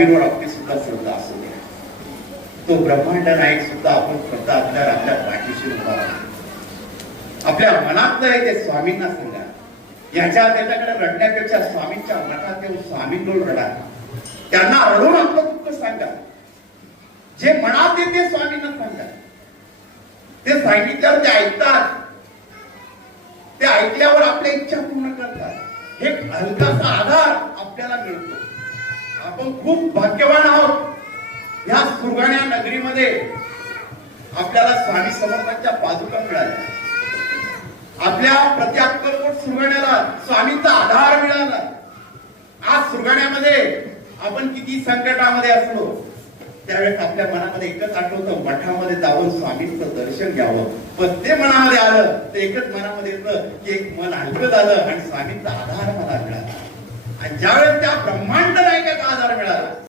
आपली सुद्धा श्रद्धा असू द्या. तो ब्रह्मांड नायक सुद्धा आपण श्रद्धा असल्यावर आपल्या पाठीशी उभा राहतो. आपल्या मनातलं आहे ते स्वामींना सांगा. त्याच्याकडे रडण्यापेक्षा स्वामींच्या मठात येऊन स्वामींकडून रडा. त्यांना रडून आपलं दुःख सांगा. जे मनात येते स्वामींना सांगा. ते सांगितल्यावर ते ऐकतात. ते ऐकल्यावर आपल्या इच्छा पूर्ण करतात. एक हलकासा आधार आपल्याला मिळतो. आपण खूप भाग्यवान आहोत. या सुरगाण्या नगरीमध्ये आपल्याला स्वामी समर्थांच्या पादुका मिळाल्या. आपल्या प्रति अक्कलकोट सुरगाण्याला स्वामींचा आधार मिळाला. आज सुरगाण्यामध्ये आपण किती संकटामध्ये असलो त्यावेळेस आपल्या मनामध्ये एकच आठवतं, मठामध्ये जाऊन स्वामींचं दर्शन घ्यावं. पण ते मनामध्ये आलं तर एकच मनामध्ये येतं की एक मन हलकं झालं आणि स्वामींचा आधार मला मिळाला. आणि ज्यावेळेस त्या ब्रह्मांड नायकाचा आधार मिळाला